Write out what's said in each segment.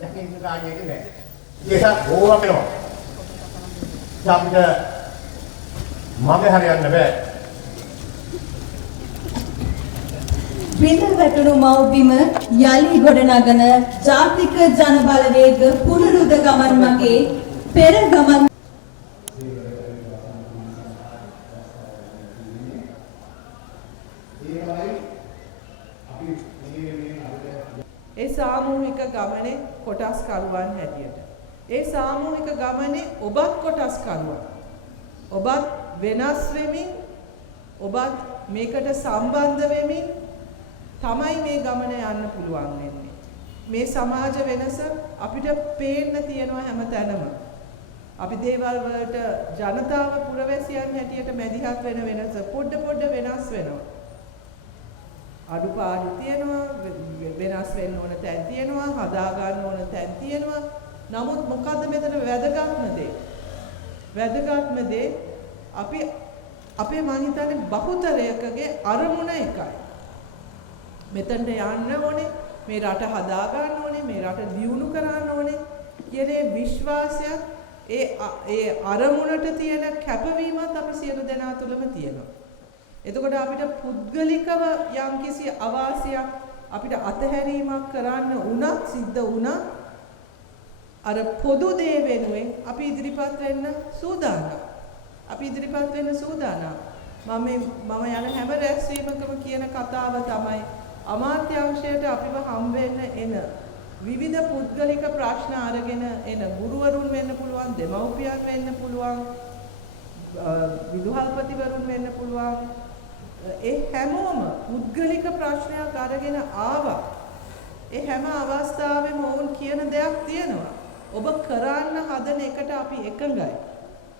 දැකින්න කාර්යයක නෑ. ඒක ඕවා වෙනවා. අපිට මම හරියන්න බෑ. බිඳ වැටුණු මව්බිම යලි ගොඩනගන ජාතික ජන බලවේග පුනරුද ගමන් මගේ පෙර ගමන් ඒ සාමූහික ගමනේ කොටස්කරුවන් හැටියට ඒ සාමූහික ගමනේ ඔබත් කොටස්කරුවන් ඔබත් වෙනස් වෙමින් ඔබත් මේකට සම්බන්ධ වෙමින් තමයි මේ ගමන යන්න පුළුවන් වෙන්නේ. මේ සමාජ වෙනස අපිට පේන්න තියෙනවා හැමතැනම. අපි දේවල් වලට ජනතාව පුරවැසියන් හැටියට මැදිහත් වෙන වෙනස පොඩ වෙනස් වෙනවා. අඩුපාඩු තියෙනවා, වෙනස් වෙන්න ඕන තැන් තියෙනවා, හදා ගන්න ඕන තැන් තියෙනවා. නමුත් මොකද්ද මෙතන වැදගත්ම දේ? වැදගත්ම දේ අපි අපේ මං හිතන්නේ බහුතරයකගේ අරමුණ එකයි. මෙතනට යන්න ඕනේ, මේ රට හදා ගන්න ඕනේ, මේ රට දියුණු කරන්න ඕනේ කියන විශ්වාසයත් ඒ අරමුණට තියෙන කැපවීමත් අපි සියලු දෙනා තුළම තියෙනවා. එතකොට අපිට පුද්ගලිකව යම්කිසි අවාසියක් අපිට අතහැරීමක් කරන්න වුණත් සිද්ධ වුණා අර පොදු දේ වෙනුවෙන් අපි ඉදිරිපත් වෙන්න සූදානම්. අපි ඉදිරිපත් වෙන්න සූදානම්. මම යන හැම රැස්වීමකම කියන කතාව තමයි අමාත්‍යාංශයට අපිව හම් වෙන්න එන විවිධ පුද්ගලික ප්‍රශ්න අරගෙන එන ගුරුවරුන් වෙන්න පුළුවන්, දෙමව්පියන් වෙන්න පුළුවන්, විදුහල්පතිවරුන් වෙන්න පුළුවන්. ඒ හැමෝම පුද්ගලික ප්‍රශ්නයක් අරගෙන ආවා. ඒ හැම අවස්ථාවෙම වුන් කියන දෙයක් තියෙනවා. ඔබ කරන්න හදන එකට අපි එකඟයි.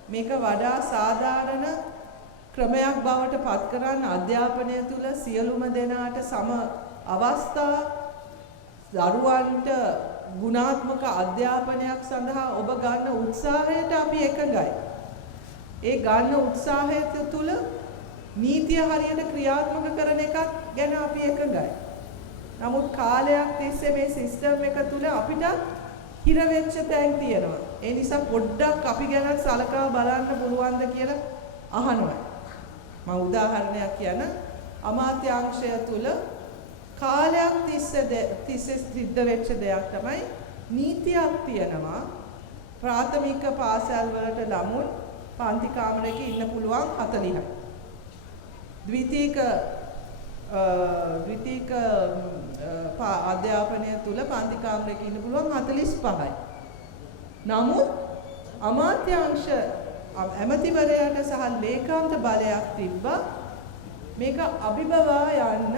මේක වඩා සාධාරණ ක්‍රමයක් බවට පත් කරන්න අධ්‍යාපනය තුළ සියලුම දෙනාට සම අවස්ථා දරුවන්ට ගුණාත්මක අධ්‍යාපනයක් සඳහා ඔබ ගන්න උත්සාහයට අපි එකඟයි. ඒ ගන්න උත්සාහය තුළ නීතිය හරියට ක්‍රියාත්මක කරන එකත් ගැන අපි එකඟයි. නමුත් කාලයක් තිස්සේ මේ සිස්ටම් එක තුළ අපිට හිර වෙච්ච තැන් තියෙනවා. ඒ නිසා පොඩ්ඩක් අපි ගැන සලකා බලන්න පුළුවන්ද කියලා අහනවා. මම උදාහරණයක් කියන අමාත්‍යාංශය තුල කාලයක් තිස්සේ සිද්ධ වෙච්ච දෙයක් තමයි නීතියක් තියෙනවා ප්‍රාථමික පාසල් වලට ළමුන් පන්ති කාමරයක ඉන්න පුළුවන් 40යි. ද්විතීක අධ්‍යාපනය තුල පන්ති කාමරයක ඉන්න පුළුවන් 45යි. නමුත් අමාත්‍යාංශ ඇමතිවරයාට සහ ලේකාන්ත බලයක් තිබ්බා මේක අභිබවා යන්න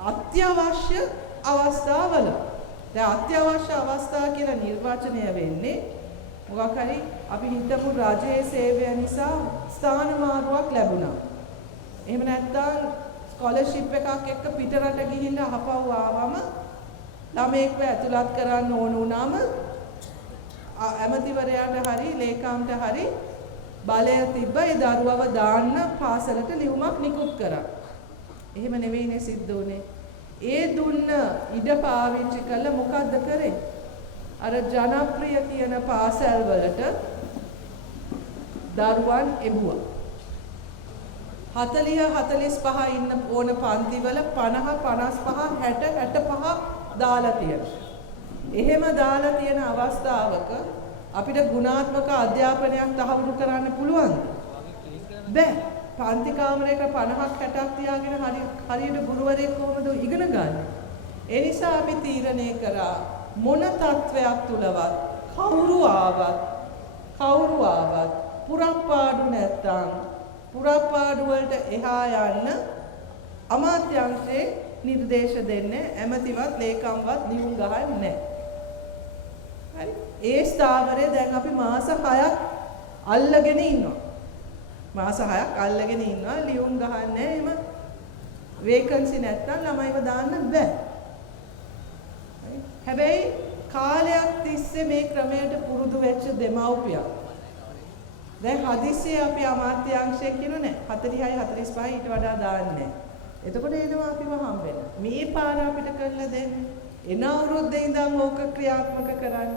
අත්‍යවශ්‍ය අවස්ථාවල. දැන් අත්‍යවශ්‍ය අවස්ථා කියලා නිර්වචනය වෙන්නේ මොකක් හරි අපි හිතමු රජයේ සේවය නිසා ස්ථාන මාරුවක් ලැබුණා. එහෙම නැත්නම් ස්කෝලර්ෂිප් එකක් එක්ක පිටරට ගිහිල්ලා අහපව් ආවම ළමයෙක්ව ඇතුළත් කරන්න ඕන වුණාම ඇමතිවරයාට හරි ලේකම්ට හරි බලය තිබ්බ ඒ දරුවව දාන්න පාසලට ලියුමක් නිකුත් කරා. එහෙම නෙවෙයිනේ සිද්ධ වුනේ. ඒ දුන්න ඉඩ පාවිච්චි කළ මොකද්ද කරේ? අර ජනප්‍රිය කියන පාසල් වලට දරුවන් එවුවා. 40 45 ඉන්න ඕන පන්තිවල 50 55 60 65 දාලා තියෙනවා. එහෙම දාලා තියෙන අවස්ථාවක අපිට ගුණාත්මක අධ්‍යාපනයක් තහවුරු කරන්න පුළුවන්ද? බැහැ. පන්ති කාමරයක 50ක් 60ක් තියාගෙන හරියට ගුරුවරයෙක් කොහොමද ඉගෙන ගන්න? ඒ නිසා අපි තීරණය කරා මොන තත්වයක් තුලවත් කවුරු ආවත් පුරප්පාඩු නැත්තම් පුරප්පාඩු වලට එහා යන්න අමාත්‍යාංශයේ නිර්දේශ දෙන්නේ ඇමතිවත් ලේකම්වත් ලියුම් ගහන්නේ නැහැ. හරි? ඒ ස්ථාවරය දැන් අපි මාස 6ක් අල්ලගෙන ඉන්නවා. මාස 6ක් අල්ලගෙන ඉන්නවා ලියුම් ගහන්නේ එහෙම වේකන්සි නැත්තම් ළමයිව දාන්න බෑ. හැබැයි කාලයක් තිස්සේ මේ ක්‍රමයට පුරුදු වෙච්ච දෙමව්පියන් දැන් හදිස්සියේ අපි අමාත්‍යාංශයෙන් කියනෝ නෑ 40යි 45යි ඊට වඩා දාන්නේ නෑ. එතකොට එනවා අපිව හම්බෙන්න. මේ පාර අපිට කරලා දෙන්න. එන අවුරුද්දේ ඉඳන් ඕක ක්‍රියාත්මක කරන්න.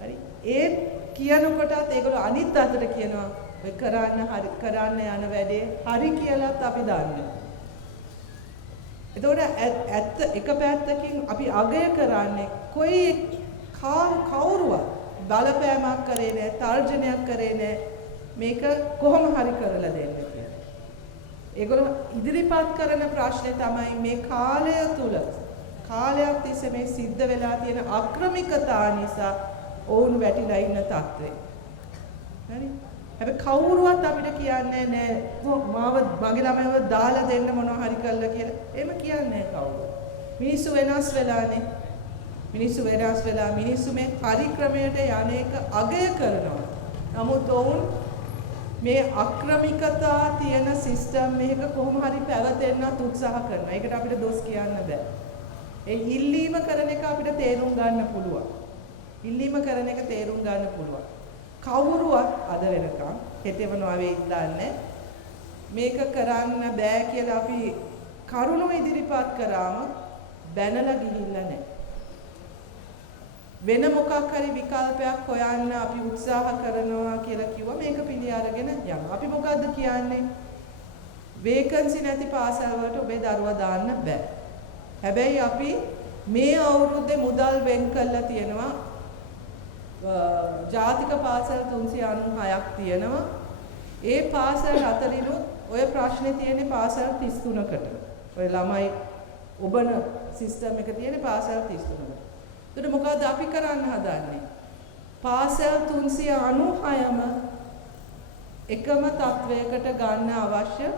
හරි. ඒ කියනකොටත් ඒගොල්ලෝ අනිත් අතට කියනවා ඔය කරන්න යන වැඩේ හරි කියලාත් අපි දන්නේ. එතකොට ඇත්ත එක පැත්තකින් අපි අගය කරන්නේ කොයි කවුරුවත් බලපෑමක් කරේ නැහැ, තර්ජනයක් කරේ නැහැ. මේක කොහොම හරි කරලා දෙන්න කියලා. ඒගොල්ලෝ ඉදිරිපත් කරන ප්‍රශ්නේ තමයි මේ කාලය තුල කාලයක් තිස්සේ මේ සිද්ධ වෙලා තියෙන අක්‍රමිකතා නිසා ඔවුන් වැටිලා ඉන්න තත්ත්වය. හරි. හැබැයි කවුරුවත් අපිට කියන්නේ නැහැ මගේ ළමයව දාලා දෙන්න මොනවා හරි කරලා කියලා. එහෙම කියන්නේ නැහැ කවුරුත්. මිනිස්සු වෙනස් වෙලානේ. මිනිස්සු වෙනස් වෙලා මිනිස්සු මේ හරි ක්‍රමයට යන්නේක අගය කරනවා. නමුත් ඔවුන් මේ අක්‍රමිකතා තියෙන සිස්ටම් එකක කොහොම හරි පැවතෙන්නත් උත්සාහ කරනවා. ඒකට අපිට දොස් කියන්න බෑ. ඒ ඉල්ලීම කරන එක අපිට තේරුම් ගන්න පුළුවන්. ඉල්ලීම කරන එක තේරුම් ගන්න පුළුවන්. කවුරුවත් අද වෙනකම් හිතවනවා වෙයිද දන්නේ මේක කරන්න බෑ කියලා අපි කරුණු ඉදිරිපත් කරාම බැනලා ගිහිල්ලා නැහැ. වෙන මොකක් හරි විකල්පයක් හොයන්න අපි උත්සාහ කරනවා කියලා කිව්වා මේක පිළි අරගෙන යනවා. අපි මොකද්ද කියන්නේ? වේකන්සි නැති පාසල් වලට ඔබේ දරුවා දාන්න බෑ. හැබැයි අපි මේ අවුරුද්දේ මුදල් වෙන් කරලා තියෙනවා ජාතික පාසල් 396ක් තියෙනවා. ඒ පාසල් අතරිනුත් ඔය ප්‍රශ්නේ තියෙන්නේ පාසල් 33කට. ඔය ළමයි ඔබන සිස්ටම් එක තියෙන්නේ පාසල් 33කට. එතකොට මොකද අපි කරන්න හදන්නේ? පාසල් 396ම එකම තත්වයකට ගන්න අවශ්‍ය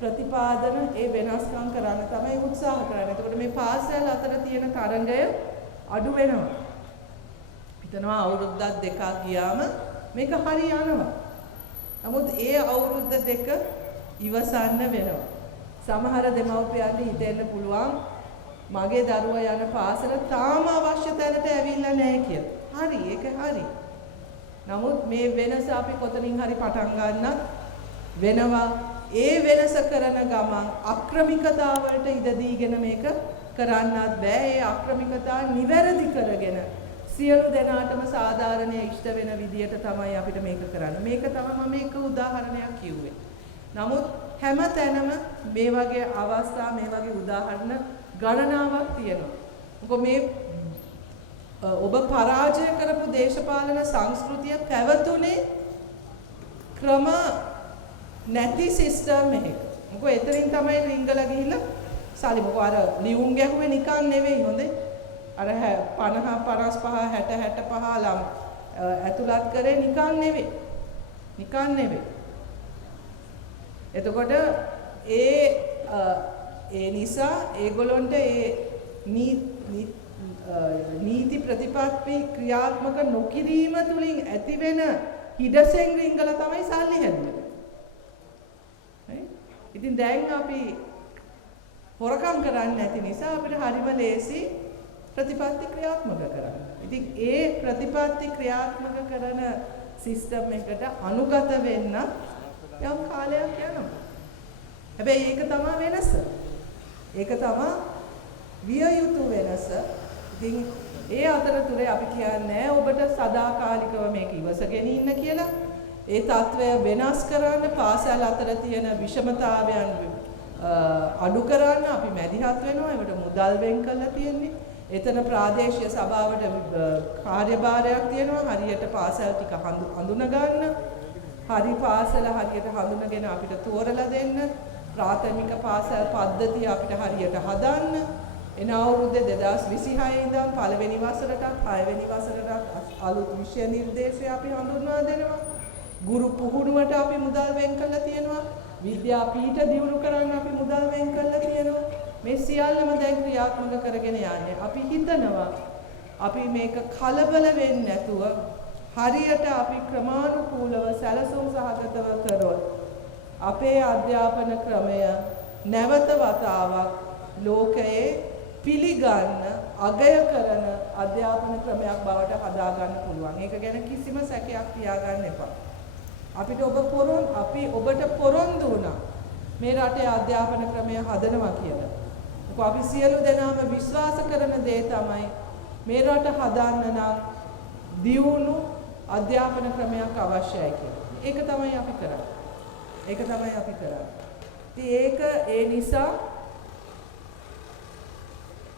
ප්‍රතිපාදන ඒ වෙනස්කම් කරන්න තමයි උත්සාහ කරන්නේ. එතකොට මේ පාසල් අතර තියෙන තරඟය අඩු වෙනවා. හිතනවා අවුරුද්දක් දෙකක් ගියාම මේක හරි යනවා. නමුත් ඒ අවුරුද්ද දෙක ඉවසන්න වෙනවා. සමහර දෙමව්පියන්ට හිතෙන්න පුළුවන් මගේ දරුවා යන පාසල තාම අවශ්‍ය තැනට ඇවිල්ලා නැහැ කියලා. හරි, ඒක හරි. නමුත් මේ වෙනස අපි කොතනින් හරි පටන් ගන්නත් වෙනවා. ඒ වෙනස කරන ගමන් අක්‍රමිකතාවලට ඉඩ දීගෙන මේක කරන්නත් බෑ. ඒ අක්‍රමිකතා නිවැරදි කරගෙන සියලු දෙනාටම සාධාරණය ඉෂ්ට වෙන විදියට තමයි අපිට මේක කරන්න. මේක තමයි මම එක උදාහරණයක් කිව්වේ. නමුත් හැම තැනම මේ වගේ අවස්ථා මේ වගේ උදාහරණ ගණනාවක් තියෙනවා. මොකද මේ ඔබ පරාජය කරපු දේශපාලන සංස්කෘතිය පැවතුනේ ක්‍රම නැති සිස්ටම් එකක. මොකද එතනින් තමයි රිංගලා ගිහිල්ලා සාලි මොකද අර ලියුම් ගැහුවේ නිකන් නෙවෙයි හොඳේ. අර 50 55 60 65 ළම ඇතුළත් කරේ නිකන් නෙවෙයි. නිකන් නෙවෙයි. එතකොට ඒ නිසා ඒගොල්ලන්ට ඒ නීති ප්‍රතිපත්ති ක්‍රියාත්මක නොකිරීම තුලින් ඇතිවෙන හිඩසෙන් රිංගල තමයි සල්ලි හැදුවේ. හරි? ඉතින් දැන් අපි හොරකම් කරන්නේ නැති නිසා අපිට හරිම ලේසි ප්‍රතිපත්ති ක්‍රියාත්මක කරන්න. ඉතින් ඒ ප්‍රතිපත්ති ක්‍රියාත්මක කරන සිස්ටම් එකට අනුගත වෙන්න යම් කාලයක් යනවා. හැබැයි ඒක තමයි වෙනස. ඒක තමයි විය යුතු වෙනස. ඉතින් ඒ අතරතුරේ අපි කියන්නේ ඔබට සදාකාලිකව මේක ඉවසගෙන ඉන්න කියලා. ඒ తත්වය වෙනස් කරන්න පාසල් අතර තියෙන විෂමතාවයන් අඩු කරන්න අපි මැදිහත් වෙනවා. ඒකට මුදල් වෙන් කරලා තියෙන්නේ. එතන ප්‍රාදේශීය සභාවට කාර්යභාරයක් තියෙනවා. හරියට පාසල් ටික හඳුන ගන්න. හරි පාසල හරියට හඳුනගෙන අපිට තෝරලා දෙන්න. ප්‍රාථමික පාසල් පද්ධතිය අපිට හරියට හදන්න. එන අවුරුද්දේ 2026 ඉඳන් පළවෙනි වසරටත් හයවෙනි වසරටත් අලුත් විෂය නිර්දේශය අපි හඳුන්වා දෙනවා. ගුරු පුහුණුවට අපි මුදල් වෙන් කරලා තියෙනවා. විද්‍යාපීඨ දියුණු කරන්න අපි මුදල් වෙන් කරලා තියෙනවා. මේ සියල්ලම දැන් ක්‍රියාත්මක කරගෙන යන්නේ. අපි හිතනවා අපි මේක කලබල වෙන්නේ නැතුව හරියට අපි ක්‍රමානුකූලව සැලසුම් සහගතව කරොත් අපේ අධ්‍යාපන ක්‍රමය නැවත වතාවක් ලෝකයේ පිළිගන්න අගය කරන අධ්‍යාපන ක්‍රමයක් බවට හදා ගන්න පුළුවන්. ඒක ගැන කිසිම සැකයක් තියාගන්න එපා. අපිට ඔබට පොරොන්දු වුණා මේ රටේ අධ්‍යාපන ක්‍රමය හදනවා කියලා. අපි සියලු දෙනාම විශ්වාස කරන දේ තමයි මේ රට හදන්න නම් දියුණු අධ්‍යාපන ක්‍රමයක් අවශ්‍යයි කියලා. ඒක තමයි අපි කරන්නේ. ඒක ඒ නිසා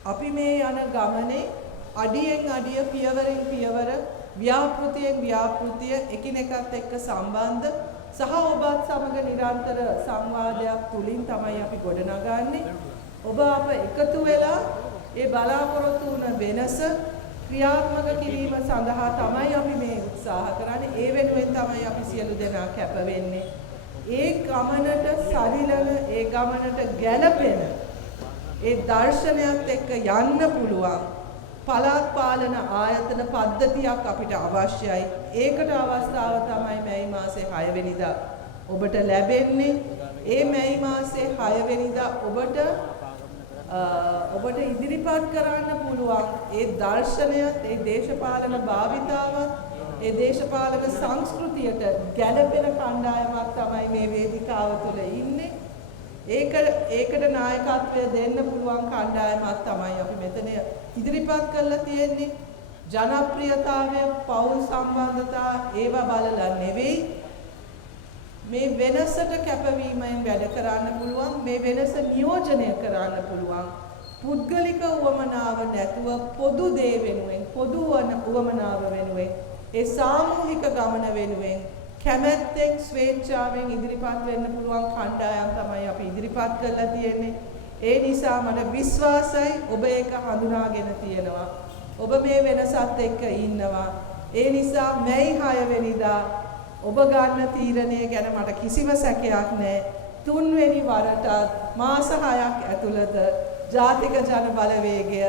අපි මේ යන ගමනේ අඩියෙන් අඩිය පියවරින් පියවර ව්‍යාපෘතියෙන් ව්‍යාපෘතිය එකිනෙකත් එක්ක සම්බන්ධ සහ ඔබත් සමග නිරන්තර සංවාදයක් තුලින් තමයි අපි ගොඩනගන්නේ. ඔබ අප එකතු වෙලා ඒ බලාපොරොත්තු වුණ වෙනස ක්‍රියාත්මක කිරීම සඳහා තමයි අපි මේ උත්සාහ කරන්නේ. ඒ වෙනුවෙන් තමයි අපි සියලු දෙනා කැප වෙන්නේ. ඒ ගමනට සරිලන ඒ ගමනට ගැළපෙන ඒ දර්ශනයත් එක්ක යන්න පුළුවන් පළාත් පාලන ආයතන පද්ධතියක් අපිට අවශ්‍යයි. ඒකට අවස්ථාව තමයි මැයි මාසේ 6 වෙනිදා ඔබට ලැබෙන්නේ. ඒ මැයි මාසේ 6 වෙනිදා ඔබට ඉදිරිපත් කරන්න පුළුවන් ඒ දර්ශනයත් ඒ දේශපාලන භාවිතාවත් ඒ දේශපාලන සංස්කෘතියට ගැළපෙන කණ්ඩායමක් තමයි මේ වේදිකාව තුළ ඉන්නේ. ඒකට නායකත්වය දෙන්න පුළුවන් කණ්ඩායමක් තමයි අපි මෙතන ඉදිරිපත් කරලා තියෙන්නේ. ජනප්‍රියතාවය, පෞල් සම්බන්ධතා ඒවා බලලා නෙවෙයි මේ වෙනසට කැපවීමෙන් වැඩ කරන්න පුළුවන්, මේ වෙනස නියෝජනය කරන්න පුළුවන්. පුද්ගලික උවමනාව නැතුව පොදු දේ වෙනුවෙන්, පොදු උවමනාව වෙනුවෙන්, ඒ සාමූහික ගමන වෙනුවෙන් කැමැත්තෙන් ස්වේච්ඡාවෙන් ඉදිරිපත් වෙන්න පුළුවන් කණ්ඩායම් තමයි අපි ඉදිරිපත් කරලා තියෙන්නේ. ඒ නිසා මට විශ්වාසයි ඔබ ඒක හඳුනාගෙන තියෙනවා. ඔබ මේ වෙනසත් එක්ක ඉන්නවා. ඒ නිසා මැයි 6 වෙනිදා ඔබ ගන්න තීරණය ගැන මට කිසිම සැකයක් නැහැ. 3 වෙනි වරටත් මාස 6ක් ඇතුළත ජාතික ජන බලවේගය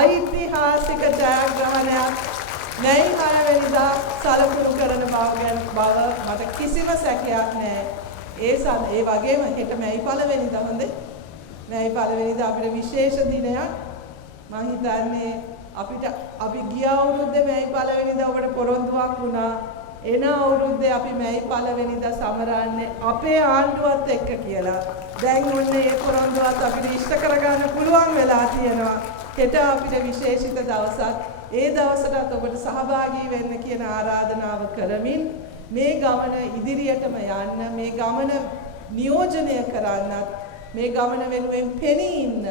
ඓතිහාසික ජයග්‍රහණයක් මැයි 6 වෙනිදා සලකුණු කරන බව මට කිසිම සැකයක් නැහැ. ඒ වගේම හෙට මැයි 1 වෙනිදා හොඳේ. මැයි 1 වෙනිදා අපිට විශේෂ දිනයක්. මම හිතන්නේ අපි ගිය අවුරුද්දේ මැයි 1 වෙනිදා ඔබට පොරොන්දුවක් වුණා. එන අවුරුද්දේ අපි මැයි 1 වෙනිදා සමරන්නේ අපේ ආණ්ඩුවත් එක්ක කියලා. දැන් ඔන්න ඒ පොරොන්දුවත් අපිට ඉෂ්ට කරගන්න පුළුවන් වෙලා තියෙනවා. හෙට අපිට විශේෂිත දවසක්. ඒ දවසටත් ඔබට සහභාගී වෙන්න කියන ආරාධනාව කරමින් මේ ගමන ඉදිරියටම යන්න, මේ ගමන නියෝජනය කරන්නත්, මේ ගමන වෙනුවෙන් පෙනී ඉන්න